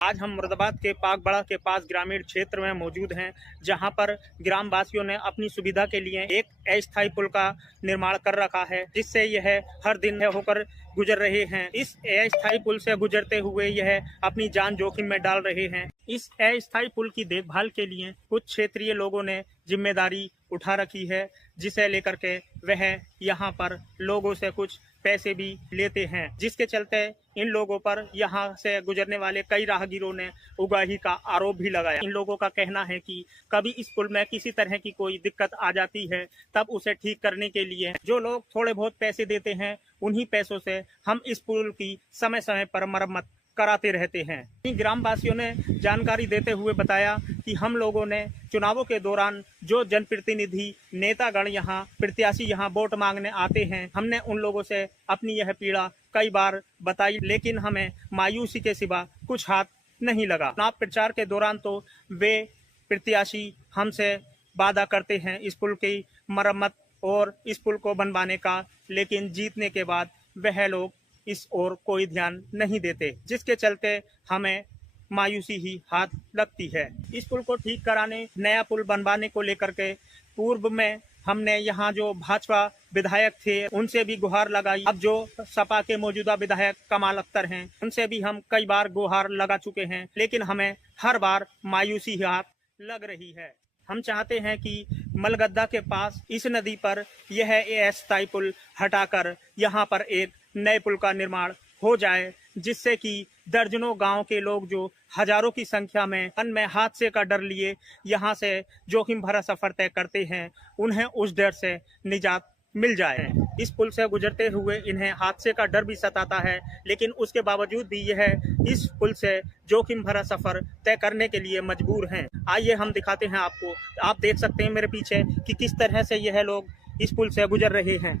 आज हम मुरादाबाद के पागबड़ा के पास ग्रामीण क्षेत्र में मौजूद हैं, जहां पर ग्रामवासियों ने अपनी सुविधा के लिए एक अस्थायी पुल का निर्माण कर रखा है, जिससे यह हर दिन होकर गुजर रहे हैं। इस अस्थायी पुल से गुजरते हुए यह अपनी जान जोखिम में डाल रहे हैं। इस अस्थायी पुल की देखभाल के लिए कुछ क्षेत्रीय लोगों ने जिम्मेदारी उठा रखी है, जिसे लेकर के वह यहाँ पर लोगों से कुछ पैसे भी लेते हैं, जिसके चलते इन लोगों पर यहाँ से गुजरने वाले कई राहगीरों ने उगाही का आरोप भी लगाया। इन लोगों का कहना है कि कभी इस पुल में किसी तरह की कोई दिक्कत आ जाती है, तब उसे ठीक करने के लिए जो लोग थोड़े बहुत पैसे देते हैं, उन्हीं पैसों से हम इस पुल की समय समय पर मरम्मत कराते रहते हैं। ग्रामवासियों ने जानकारी देते हुए बताया कि हम लोगों ने चुनावों के दौरान जो जनप्रतिनिधि नेतागण यहाँ प्रत्याशी यहाँ वोट मांगने आते हैं, हमने उन लोगों से अपनी यह पीड़ा कई बार बताई, लेकिन हमें मायूसी के सिवा कुछ हाथ नहीं लगा। चुनाव प्रचार के दौरान तो वे प्रत्याशी हमसे वादा करते हैं इस पुल की मरम्मत और इस पुल को बनवाने का, लेकिन जीतने के बाद वह लोग इस ओर कोई ध्यान नहीं देते, जिसके चलते हमें मायूसी ही हाथ लगती है। इस पुल को ठीक कराने, नया पुल बनवाने को लेकर के पूर्व में हमने यहाँ जो भाजपा विधायक थे उनसे भी गुहार लगाई। अब जो सपा के मौजूदा विधायक कमाल अख्तर हैं, उनसे भी हम कई बार गुहार लगा चुके हैं, लेकिन हमें हर बार मायूसी ही हाथ लग रही है। हम चाहते हैं कि मलगद्दा के पास इस नदी पर यह अस्थायी पुल हटाकर यहाँ पर एक नए पुल का निर्माण हो जाए, जिससे कि दर्जनों गांव के लोग जो हजारों की संख्या में अनमय हादसे का डर लिए यहाँ से जोखिम भरा सफर तय करते हैं, उन्हें उस डर से निजात मिल जाए। इस पुल से गुजरते हुए इन्हें हादसे का डर भी सताता है, लेकिन उसके बावजूद भी यह इस पुल से जोखिम भरा सफर तय करने के लिए मजबूर हैं। आइए हम दिखाते हैं आपको। आप देख सकते हैं मेरे पीछे कि किस तरह से यह लोग इस पुल से गुजर रहे हैं।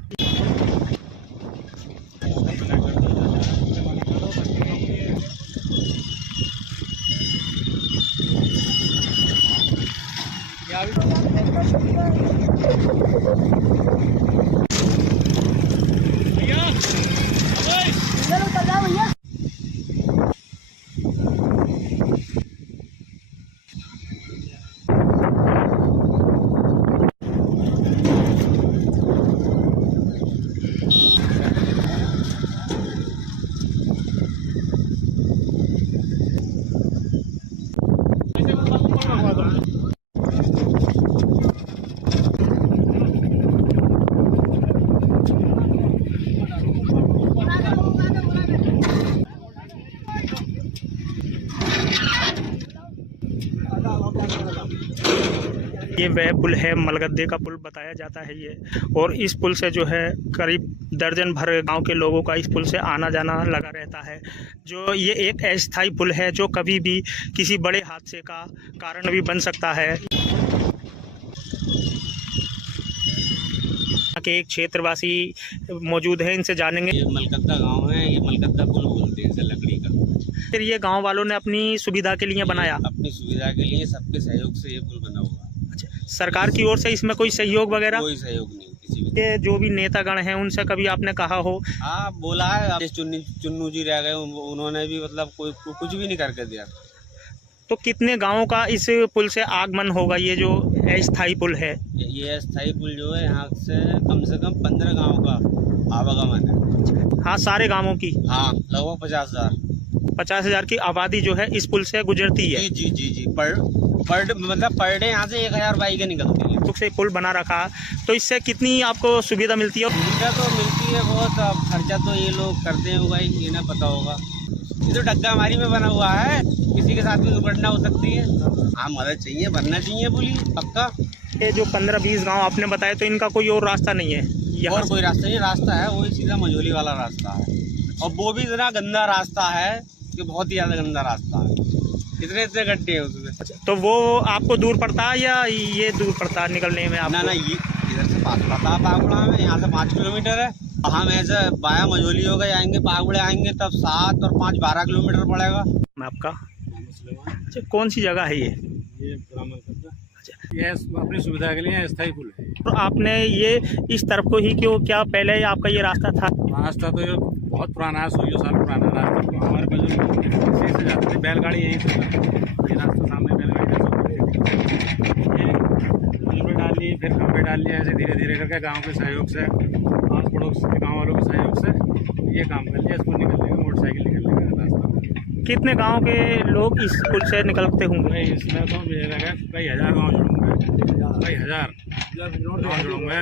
ये वह पुल है, मलगद्दे का पुल बताया जाता है ये, और इस पुल से जो है करीब दर्जन भर गांव के लोगों का इस पुल से आना जाना लगा रहता है। जो ये एक अस्थायी पुल है जो कभी भी किसी बड़े हादसे का कारण भी बन सकता है। के एक क्षेत्रवासी मौजूद है, इनसे जानेंगे। ये मलगद्दा गांव है, ये मलगद्दा पुल बोलते हैं इसे, लकड़ी का। फिर ये गांव वालों ने अपनी सुविधा के लिए बनाया? अपनी सुविधा के लिए, सबके सहयोग से ये पुल बना हुआ। अच्छा, सरकार की ओर से इसमें कोई सहयोग वगैरह? कोई सहयोग नहीं किसी भी। के जो भी नेतागण हैं उनसे कभी आपने कहा हो? हाँ, बोला है। चुन्नू जी रह गए, उन्होंने भी मतलब कोई कुछ भी नहीं करके दिया। तो कितने गांवों का इस पुल से आगमन होगा, ये जो अस्थायी पुल है? ये अस्थायी पुल जो है यहाँ से कम 15 गाँव का आवागमन है। हाँ, सारे गांवों की? हाँ, लगभग 50,000 की आबादी जो है इस पुल से गुजरती है। जी जी जी, पर डे यहाँ से 1000 बाइकें निकलती है। से पुल बना रखा, तो इससे कितनी आपको सुविधा मिलती है? सुविधा तो मिलती है बहुत, अब खर्चा तो ये लोग करते हैं भाई, ये ना पता होगा। ये तो डग्गा हमारी में बना हुआ है, किसी के साथ भी दुर्घटना हो सकती है। हाँ, मदद चाहिए, बनना चाहिए पुल पक्का। ये जो 15-20 गांव आपने बताया, तो इनका कोई और रास्ता नहीं है यहाँ? और कोई रास्ता नहीं, रास्ता है वही सीधा मझोली वाला रास्ता है, और वो भी इतना गंदा रास्ता है कि बहुत ही ज्यादा गंदा रास्ता है, इतने गड्ढे हैं उसमें। अच्छा, तो वो आपको दूर पड़ता है या ये दूर पड़ता है निकलने में आपको? ना, ये इधर से पास पड़ता है पागुड़ा में, यहाँ से 5 किलोमीटर है। हम ऐसे बाया मझोली होगा जाएंगे, पागुड़े आएंगे तब 7 और 5 12 किलोमीटर पड़ेगा। मैं आपका? अच्छा, कौन सी जगह है ये? ये अपनी सुविधा के लिए अस्थायी पुल है। तो आपने ये इस तरफ को ही क्यों, क्या पहले आपका ये रास्ता था? रास्ता तो ये बहुत पुराना है, 100 साल पुराना रास्ता। हमारे बुजुर्ग इसी से जाते थे, बैलगाड़ी यहीं से ये रास्ता सामने बैलगाड़ी ये पुल पे डाल ली, फिर खंभे डाल लिए, ऐसे धीरे धीरे करके गांव के सहयोग से, आस पड़ोस के गांव वालों के सहयोग से ये काम कर लिया। इसको निकलने का, मोटरसाइकिल निकलने का रास्ता। कितने गांव के लोग इस पुल से निकलते होंगे? इसमें तो मुझे लगा कई हजार गाँव जुड़ूंगे, कई हजार गाँव जुड़ूंगे।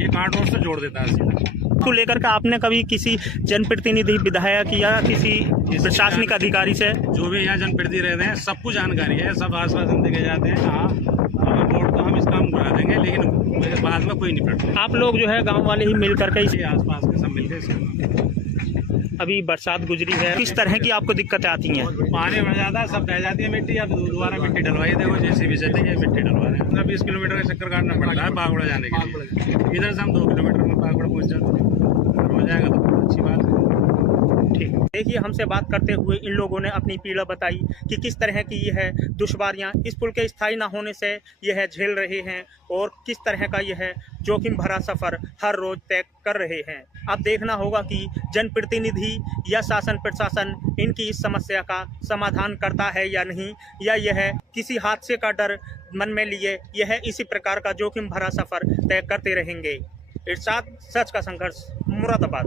ये कांट रोड से जोड़ देता है सीधा। को लेकर के आपने कभी किसी जनप्रतिनिधि, विधायक या किसी प्रशासनिक अधिकारी से? जो भी यहाँ जनप्रतिनिधि रहते हैं सबको जानकारी है, सब आश्वासन देके जाते हैं। हाँ, अगर वोट तो हम इस काम करा देंगे, लेकिन बाद में कोई नहीं पड़ता। आप लोग जो है गांव वाले ही मिल करके इसे आसपास के सब मिलकर अभी बरसात गुजरी है, किस तरह की आपको दिक्कतें आती हैं? पानी भर जाता है, सब बह जाती है मिट्टी। अब दोबारा मिट्टी डलवाई, देखो JCB से मिट्टी डलवा रहे हैं। 20 किलोमीटर का चक्कर काटना पड़ता है बागुड़ा जाने के लिए। इधर से हम 2 किलोमीटर में बागुड़ा पहुँच जाते हैं। हो जाएगा तो अच्छी बात है। ठीक, देखिए हमसे बात करते हुए इन लोगों ने अपनी पीड़ा बताई कि किस तरह की यह दुश्वारियां इस पुल के स्थायी न होने से यह झेल रहे हैं और किस तरह का यह जोखिम भरा सफ़र हर रोज़ तय कर रहे हैं। अब देखना होगा कि जनप्रतिनिधि या शासन प्रशासन इनकी इस समस्या का समाधान करता है या नहीं, या यह किसी हादसे का डर मन में लिए यह इसी प्रकार का जोखिम भरा सफ़र तय करते रहेंगे। इरशाद, सच का संघर्ष, मुरादाबाद।